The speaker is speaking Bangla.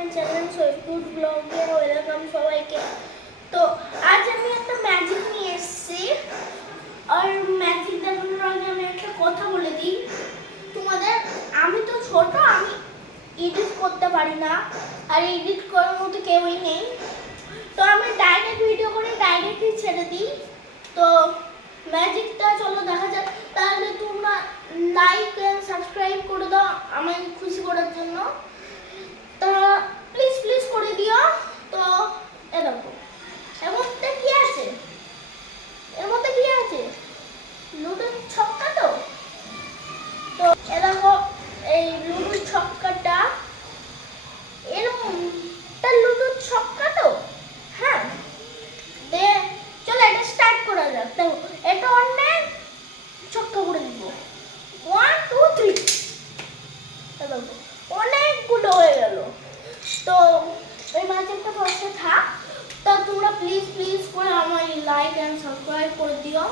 মাই চ্যানেল সৈফুড ব্লগে ওয়েলকাম সবাইকে। তো আজ আমি একটা ম্যাজিক নিয়ে এসেছি। আর ম্যাজিক দেখানোর আগে আমি একটা কথা বলে দিই তোমাদের, আমি তো ছোট, আমি এডিট করতে পারি না, আর এডিট করার মতো কেউই নেই। তো আমি ডাইরেক্ট ভিডিও করে ডাইরেক্টই ছেড়ে দিই। তো ম্যাজিকটা চলো দেখা যাক। তাহলে তোমরা লাইক এন্ড সাবস্ক্রাইব করে দাও আমায় খুশি করার জন্য। তা প্লিজ প্লিজ করে দিও। তো এ দেখো এর মধ্যে কি আছে, এর মধ্যে কি আছে, লুডোর ছক্কা। তো তো এ দেখো এই লুডোর ছক্কাটা, এরকমটা লুডোর ছক্কা। তো হ্যাঁ, দে চলো এটা স্টার্ট করা যাক। দেখো এটা অনেক ছক্কা করে দিব, 1 2 3। দেখো অনেকগুলো হয়ে গেল। তো এই ম্যাজিকটা ফার্স্টে থাক। তো তোমরা প্লিজ প্লিজ করে আমার লাইক এন্ড সাবস্ক্রাইব করে দিও।